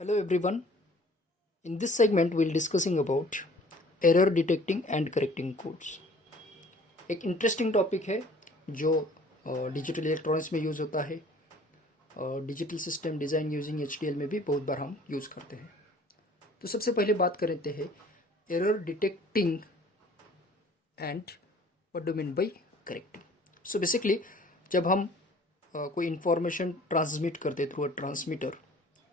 Hello everyone. In this segment we'll discussing about error detecting and correcting codes. एक interesting topic है जो digital electronics में use होता है। Digital system design using HDL में भी बहुत बार हम यूज़ करते हैं। तो सबसे पहले बात करते हैं error detecting and what do mean by correcting. So basically जब हम कोई इंफॉर्मेशन ट्रांसमिट करते थ्रू अ ट्रांसमीटर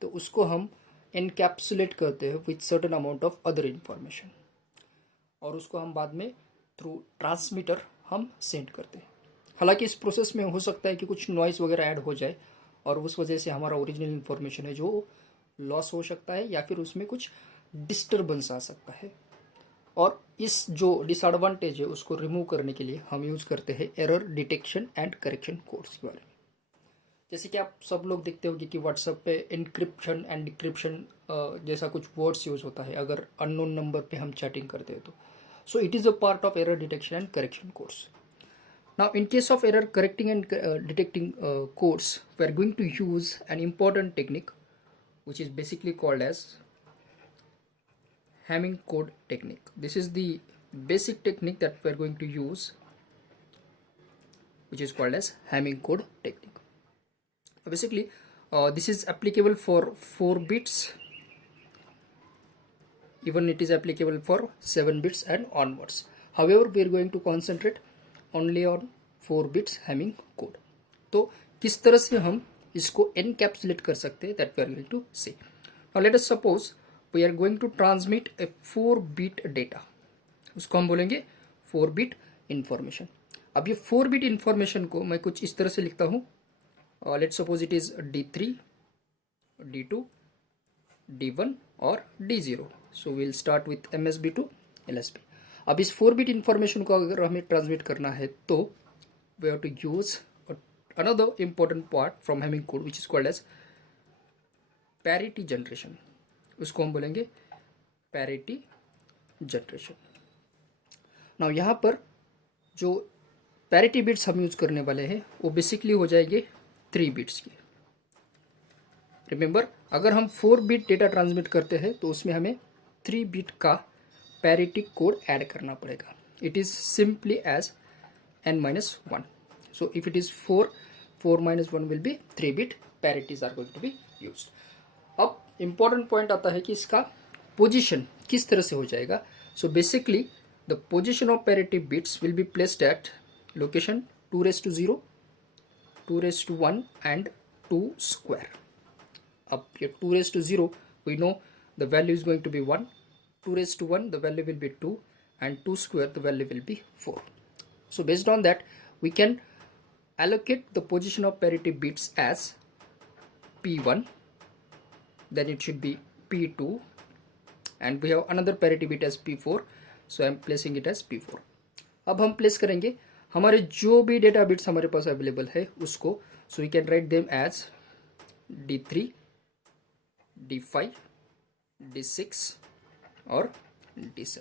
तो उसको हम एनकैप्सुलेट करते हैं with certain amount of other information और उसको हम बाद में थ्रू ट्रांसमीटर हम सेंड करते हैं। हालांकि इस प्रोसेस में हो सकता है कि कुछ नॉइस वगैरह ऐड हो जाए और उस वजह से हमारा ओरिजिनल इन्फॉर्मेशन है जो लॉस हो सकता है या फिर उसमें कुछ डिस्टर्बेंस आ सकता है। और इस जो डिसएडवांटेज है उसको रिमूव करने के लिए हम यूज़ करते हैं error detection and correction codes के बारे में। जैसे कि आप सब लोग देखते होंगे कि व्हाट्सएप पे इंक्रिप्शन एंड डिक्रिप्शन जैसा कुछ वर्ड्स यूज होता है अगर अननोन नंबर पे हम चैटिंग करते हैं तो so it is a part of error detection and correction course. Now, in case of error correcting and detecting codes, we are going to use an important technique which is basically called as Hamming code technique. This is the basic technique that we are going to use, which is called as Hamming code technique. Basically, this is applicable for 4 bits, even it is applicable for 7 bits and onwards. However, we are going to concentrate only on 4 bits Hamming code. तो किस तरह से हम इसको encapsulate कर सकते हैं that we are going to see. Now let us suppose we are going to transmit a 4 bit data, उसको हम बोलेंगे 4 बिट इंफॉर्मेशन। अब ये 4 बिट इंफॉर्मेशन को मैं कुछ इस तरह से लिखता हूँ। Let suppose it is D3, D2, D1 और D0। So will start with MSB to LSB। अब इस 4 बिट इंफॉर्मेशन को अगर हमें ट्रांसमिट करना है तो we have to use another important part from Hamming code which is called as parity generation। उसको हम बोलेंगे parity generation। नाउ यहाँ पर जो पैरिटी बिट्स हम यूज करने वाले हैं वो बेसिकली हो जाएंगे 3 बिट्स के। रिमेंबर, अगर हम 4 बिट डेटा ट्रांसमिट करते हैं तो उसमें हमें 3 बिट का पैरिटी कोड ऐड करना पड़ेगा। It is simply as n-1। So if it is 4 minus 1 will be 3 bit parities are going to be used। अब इंपॉर्टेंट पॉइंट आता है कि इसका पोजीशन किस तरह से हो जाएगा। So basically the position of parity bits will be placed at location 2⁻0, 2⁻1 and 2 square. अब ये 2⁻0 we know the value is going to be 1, 2⁻1 the value will be 2 and 2 square the value will be 4। So based on that we can allocate the position of parity bits as P1, then it should be P2 and we have another parity bit as P4, so I am placing it as P4। अब हम place करेंगे हमारे जो भी data bits हमारे पास available है उसको। So we can write them as D3, D5, D6 और D7।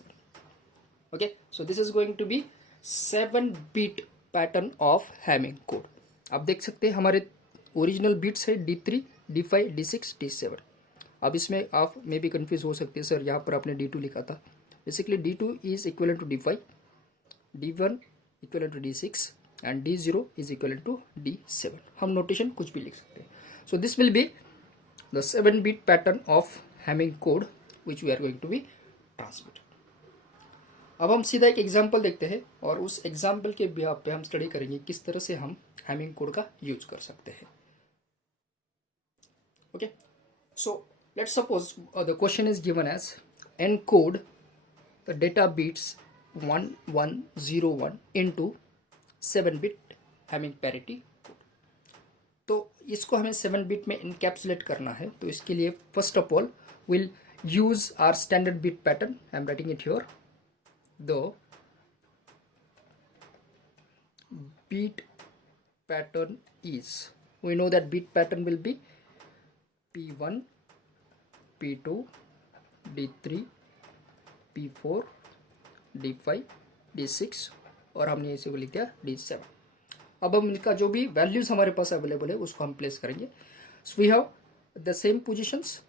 Okay, so this is going to be 7 bit pattern of Hamming code. आप देख सकते हैं हमारे ओरिजिनल बिट्स है D3, D5, D6, D7। अब इसमें आप मे भी कंफ्यूज हो सकते हैं, सर यहाँ पर आपने D2 लिखा था। Basically D2 is equal to D5, D1 equal to D6 and D0 is equal to D7। हम नोटेशन कुछ भी लिख सकते हैं। So this will be the 7 bit pattern of Hamming code which we are going to be transmit. अब हम सीधा एक एग्जाम्पल देखते हैं और उस एग्जाम्पल के बिहाफ पे हम स्टडी करेंगे किस तरह से हम हैमिंग कोड का यूज कर सकते हैं। Okay, so let's suppose the question is given as encode the data bits 1101 into 7 bit Hamming parity code. तो इसको हमें 7 बिट में इनकैप्सुलेट करना है। तो इसके लिए first of all will use our standard bit pattern. I am writing it here. The bit pattern is, we know that bit pattern will be P1, P2, D3, P4, D5, D6 और हमने इसे लिख दिया D7। अब हम इनका जो भी वैल्यूज हमारे पास अवेलेबल है उसको हम प्लेस करेंगे। So we have the same positions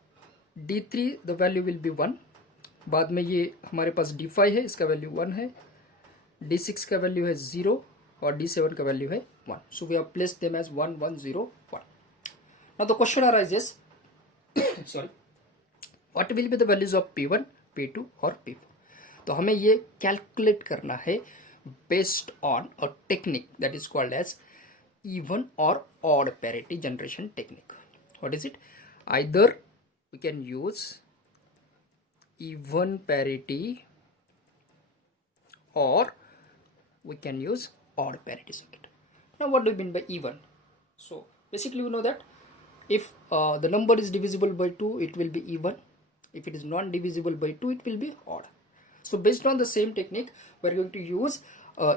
D3 the value will be 1, बाद में ये हमारे पास D5 है, इसका वैल्यू 1 है, D6 का वैल्यू है 0 और D7 का वैल्यू है 1. So we have placed them as 1 1 0 1. Now the question arises sorry, what will be the values of P1, P2 और P4. तो हमें ये कैलकुलेट करना है based on a technique that is called as even or odd parity generation technique. What is it? Either we can use even parity or we can use odd parity circuit. Now what do we mean by even? So basically we know that if the number is divisible by 2 it will be even, if it is non-divisible by 2 it will be odd. So based on the same technique we are going to use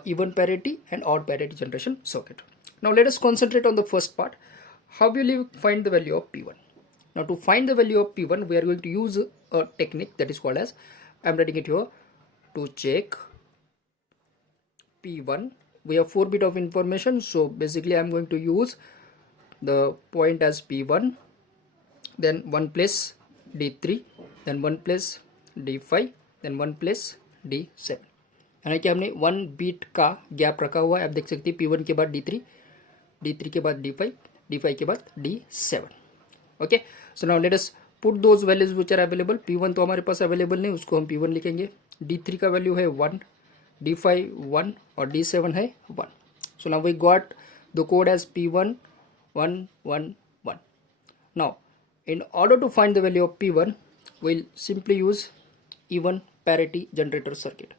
even parity and odd parity generation circuit. Now let us concentrate on the first part. How will you find the value of P1? Now to find the value of P1 we are going to use a technique that is called as, I am writing it here, to check P1. We have 4 bit of information, so basically I am going to use the point as P1, then 1 place D3, then 1 place D5, then 1 place D7. यानी कि हमने 1 beat का gap रखा हुआ है. आप देख सकते हैं P1 के बाद D3, D3 के बाद D5, D5 के बाद D7. Okay, so now let us put those values which are available. P1 तो हमारे पास अवेलेबल नहीं, उसको हम P1 लिखेंगे. D3 का वैल्यू है 1, D5 1 और D7 है 1. So now we got the code as P1 1 1 1. नाउ in order to find the value of P1 we'll simply use even parity generator circuit.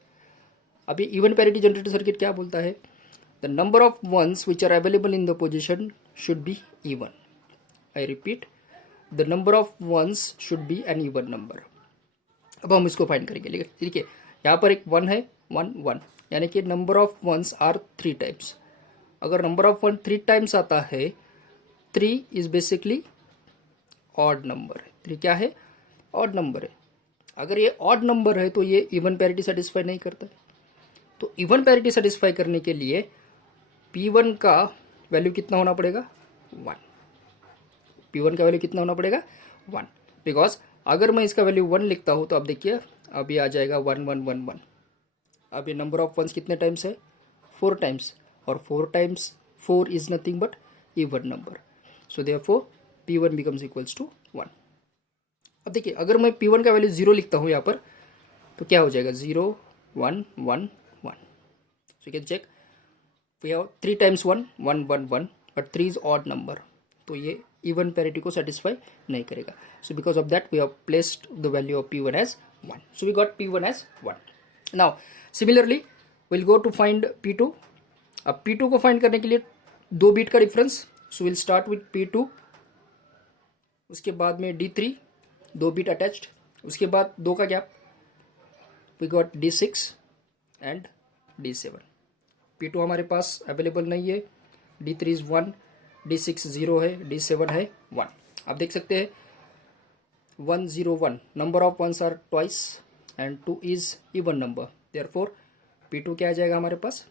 अभी even parity generator circuit क्या बोलता है? The number of ones which are available in the position should be even. I repeat, the number of ones should be an even number. अब हम इसको find करेंगे. लेकिन देखिए यहाँ पर एक 1 है, 1 1, यानी कि number of ones are 3 times. अगर नंबर ऑफ 1 3 टाइम्स आता है, 3 इज बेसिकली ऑड नंबर है. 3 क्या है? ऑड नंबर है. अगर ये ऑड नंबर है तो ये इवन पैरिटी सेटिस्फाई नहीं करता है. तो इवन पैरिटी सेटिस्फाई करने के लिए P1 का वैल्यू कितना होना पड़ेगा? 1. P1 का वैल्यू कितना होना पड़ेगा? 1. बिकॉज अगर मैं इसका वैल्यू 1 लिखता हूँ तो अब देखिए अब ये आ जाएगा 1 1 1 1. अब ये नंबर ऑफ वंस कितने टाइम्स है? 4 टाइम्स, और 4 times 4 is nothing but even number. So therefore P1 becomes equals to 1. अब देखिए अगर मैं P1 का वैल्यू 0 लिखता हूँ यहाँ पर तो क्या हो जाएगा? 0 1 1 1. So you can check we have 3 times 1 1 1 1, but 3 is odd number, तो ये इवन पैरिटी को सेटिस्फाई नहीं करेगा. So because of that we have placed the value of P1 as 1. So we got P1 as 1. Now similarly will go to find P2. अब P2 को find करने के लिए 2 बीट का difference. So will start with P2, उसके बाद में D3 2 beat attached, उसके बाद 2 का gap, we got D6 and D7. P2 हमारे पास अवेलेबल नहीं है. D3 इज 1, D6 0 है, D7 है 1. आप देख सकते हैं 1 0 1, number of ones are twice and 2 is even number, therefore P2 क्या आ जाएगा हमारे पास?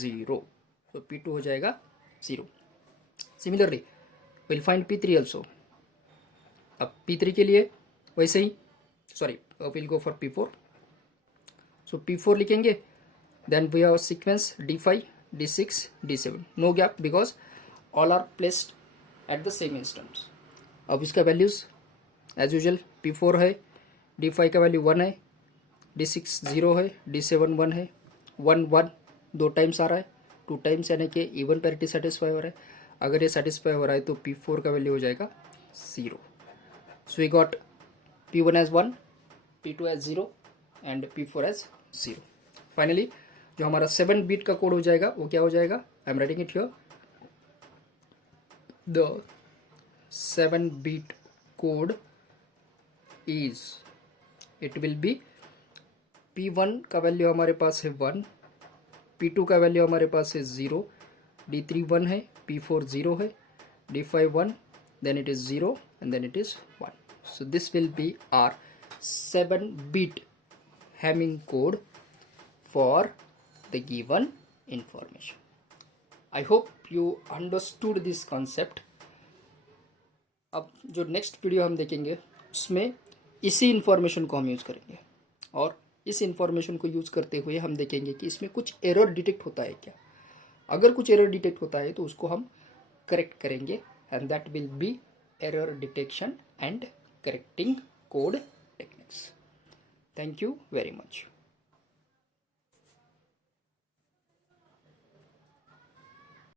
0. तो P2 हो जाएगा 0. Similarly will find P3 also. अब P3 के लिए वैसे ही, sorry will go for P4. So P4 लिखेंगे, then we have sequence D5 D6 D7, no gap because all are placed at the same instance. अब इसका वैल्यूज एज यूजुअल P4 है, D5 का वैल्यू 1 है, D6 0 है, D7 1 है. 1 1 2 times आ रहा है, 2 टाइम्स यानी कि इवन पैरिटी सेटिस्फाई हो रहा है. अगर ये सेटिस्फाई हो रहा है तो P4 का वैल्यू हो जाएगा 0. So we got P1 as 1, P2 as 0 and P4 as 0. Finally जो हमारा 7 बीट का कोड हो जाएगा वो क्या हो जाएगा? I am writing it here. The 7 bit code is, it will be P1 का वैल्यू हमारे पास है 1, P2 का वैल्यू हमारे पास है 0, D3 1 है, P4 0 है, D5 1, then it is 0 and then it is 1. So this will be our 7 bit Hamming code for the given information. I hope you understood this concept. अब जो next video हम देखेंगे उसमें इसी इंफॉर्मेशन को हम यूज़ करेंगे और इस इंफॉर्मेशन को यूज़ करते हुए हम देखेंगे कि इसमें कुछ एरर डिटेक्ट होता है क्या। अगर कुछ एरर डिटेक्ट होता है तो उसको हम करेक्ट करेंगे and that will be error detection and correcting code techniques. Thank you very much.